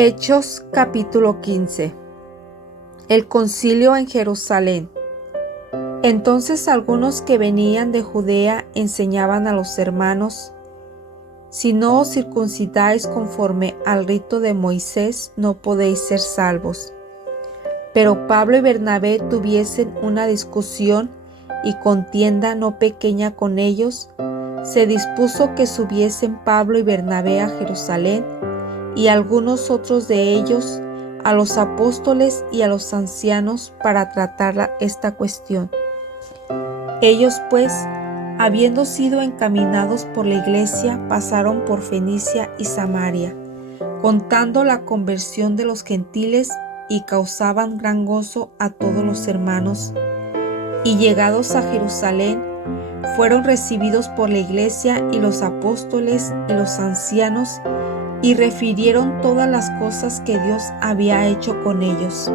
Hechos capítulo 15. El concilio en Jerusalén. Entonces algunos que venían de Judea enseñaban a los hermanos: si no os circuncidáis conforme al rito de Moisés, no podéis ser salvos. Pero Pablo y Bernabé tuviesen una discusión y contienda no pequeña con ellos. Se dispuso que subiesen Pablo y Bernabé a Jerusalén, y algunos otros de ellos a los apóstoles y a los ancianos para tratar esta cuestión. Ellos pues, habiendo sido encaminados por la iglesia, pasaron por Fenicia y Samaria, contando la conversión de los gentiles, y causaban gran gozo a todos los hermanos. Y llegados a Jerusalén, fueron recibidos por la iglesia y los apóstoles y los ancianos, y refirieron todas las cosas que Dios había hecho con ellos.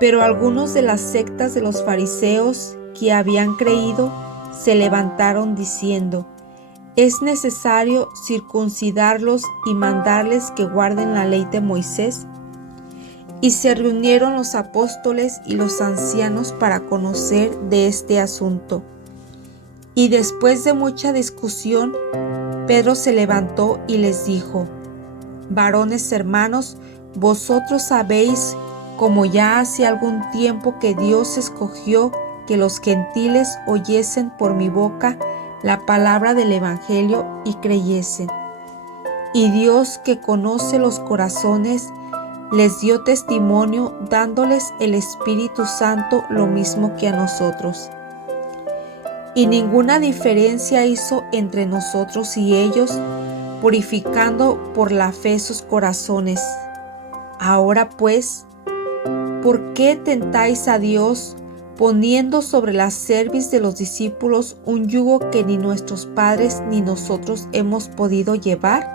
Pero algunos de las sectas de los fariseos que habían creído se levantaron diciendo: ¿es necesario circuncidarlos y mandarles que guarden la ley de Moisés? Y se reunieron los apóstoles y los ancianos para conocer de este asunto. Y después de mucha discusión, Pedro se levantó y les dijo: varones hermanos, vosotros sabéis, como ya hace algún tiempo, que Dios escogió que los gentiles oyesen por mi boca la palabra del evangelio y creyesen. Y Dios, que conoce los corazones, les dio testimonio dándoles el Espíritu Santo lo mismo que a nosotros. Y ninguna diferencia hizo entre nosotros y ellos, purificando por la fe sus corazones. Ahora pues, ¿por qué tentáis a Dios, poniendo sobre la cerviz de los discípulos un yugo que ni nuestros padres ni nosotros hemos podido llevar?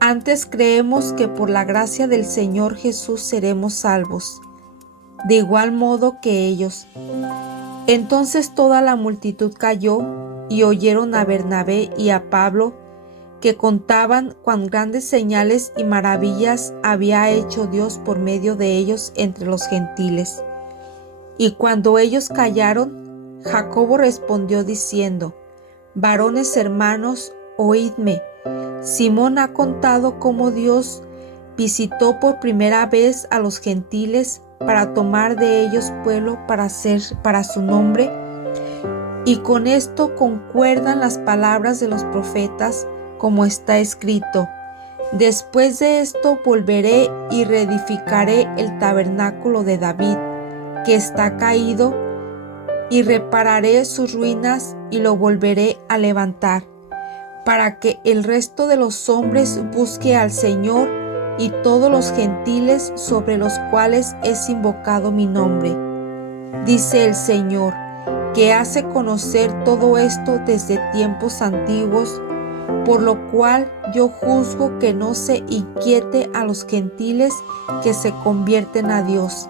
Antes creemos que por la gracia del Señor Jesús seremos salvos, de igual modo que ellos. Entonces toda la multitud calló, y oyeron a Bernabé y a Pablo, que contaban cuán grandes señales y maravillas había hecho Dios por medio de ellos entre los gentiles. Y cuando ellos callaron, Jacobo respondió diciendo: varones hermanos, oídme. Simón ha contado cómo Dios visitó por primera vez a los gentiles para tomar de ellos pueblo para su nombre, y con esto concuerdan las palabras de los profetas, como está escrito: después de esto volveré y reedificaré el tabernáculo de David, que está caído, y repararé sus ruinas y lo volveré a levantar, para que el resto de los hombres busque al Señor, y todos los gentiles sobre los cuales es invocado mi nombre. Dice el Señor, que hace conocer todo esto desde tiempos antiguos, por lo cual yo juzgo que no se inquiete a los gentiles que se convierten a Dios,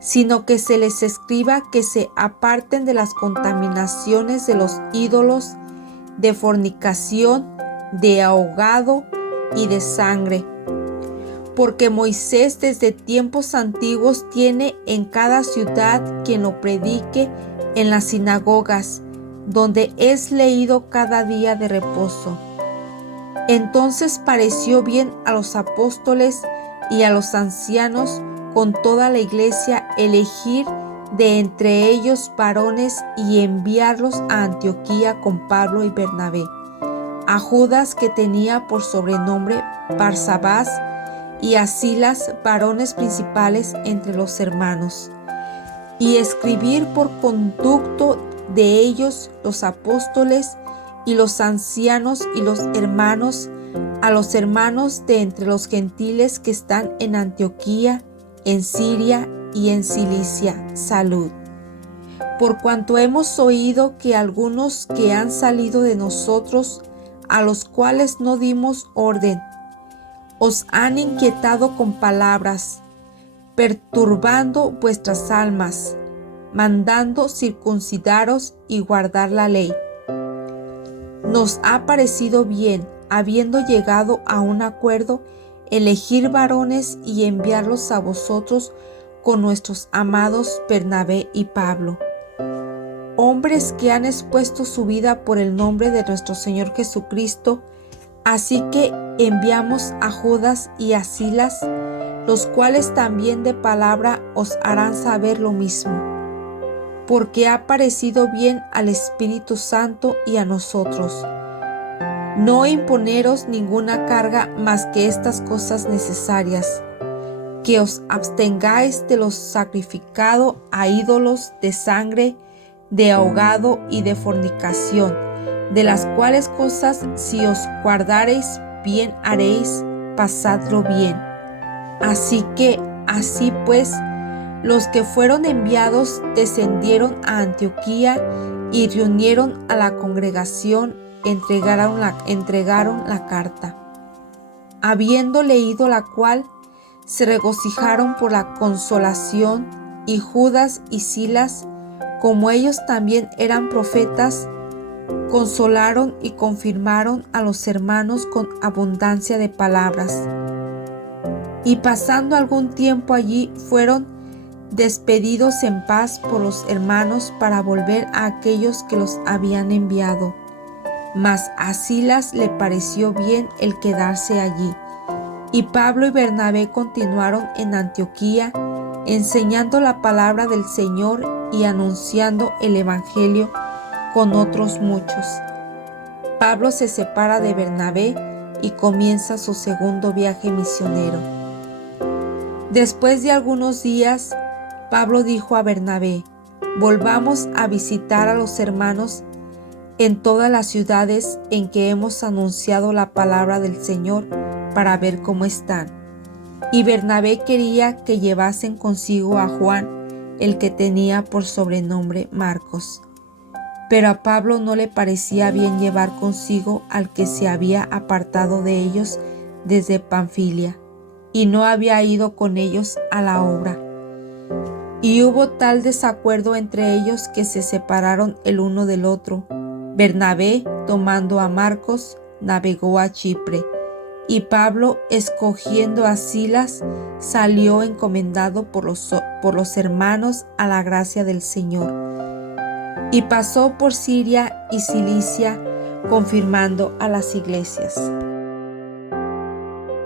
sino que se les escriba que se aparten de las contaminaciones de los ídolos, de fornicación, de ahogado y de sangre. Porque Moisés desde tiempos antiguos tiene en cada ciudad quien lo predique en las sinagogas, donde es leído cada día de reposo. Entonces pareció bien a los apóstoles y a los ancianos con toda la iglesia elegir de entre ellos varones y enviarlos a Antioquía con Pablo y Bernabé, a Judas, que tenía por sobrenombre Barsabás, y a Silas, varones principales entre los hermanos, y escribir por conducto de ellos los apóstoles y los ancianos y los hermanos, a los hermanos de entre los gentiles que están en Antioquía, en Siria y en Cilicia, salud. Por cuanto hemos oído que algunos que han salido de nosotros, a los cuales no dimos orden, os han inquietado con palabras, perturbando vuestras almas, mandando circuncidaros y guardar la ley. Nos ha parecido bien, habiendo llegado a un acuerdo, elegir varones y enviarlos a vosotros con nuestros amados Bernabé y Pablo, hombres que han expuesto su vida por el nombre de nuestro Señor Jesucristo. Así que enviamos a Judas y a Silas, los cuales también de palabra os harán saber lo mismo, porque ha parecido bien al Espíritu Santo y a nosotros no imponeros ninguna carga más que estas cosas necesarias, que os abstengáis de lo sacrificado a ídolos, de sangre, de ahogado y de fornicación, de las cuales cosas si os guardareis bien haréis, pasadlo bien. Así pues, los que fueron enviados descendieron a Antioquía y reunieron a la congregación, entregaron la carta. Habiendo leído la cual, se regocijaron por la consolación, y Judas y Silas, como ellos también eran profetas, consolaron y confirmaron a los hermanos con abundancia de palabras. Y pasando algún tiempo allí, fueron despedidos en paz por los hermanos para volver a aquellos que los habían enviado. Mas a Silas le pareció bien el quedarse allí. Y Pablo y Bernabé continuaron en Antioquía, enseñando la palabra del Señor y anunciando el Evangelio con otros muchos. Pablo se separa de Bernabé y comienza su segundo viaje misionero. Después de algunos días, Pablo dijo a Bernabé: volvamos a visitar a los hermanos en todas las ciudades en que hemos anunciado la palabra del Señor para ver cómo están. Y Bernabé quería que llevasen consigo a Juan, el que tenía por sobrenombre Marcos. Pero a Pablo no le parecía bien llevar consigo al que se había apartado de ellos desde Panfilia, y no había ido con ellos a la obra. Y hubo tal desacuerdo entre ellos que se separaron el uno del otro. Bernabé, tomando a Marcos, navegó a Chipre, y Pablo, escogiendo a Silas, salió encomendado por los hermanos a la gracia del Señor. Y pasó por Siria y Cilicia, confirmando a las iglesias.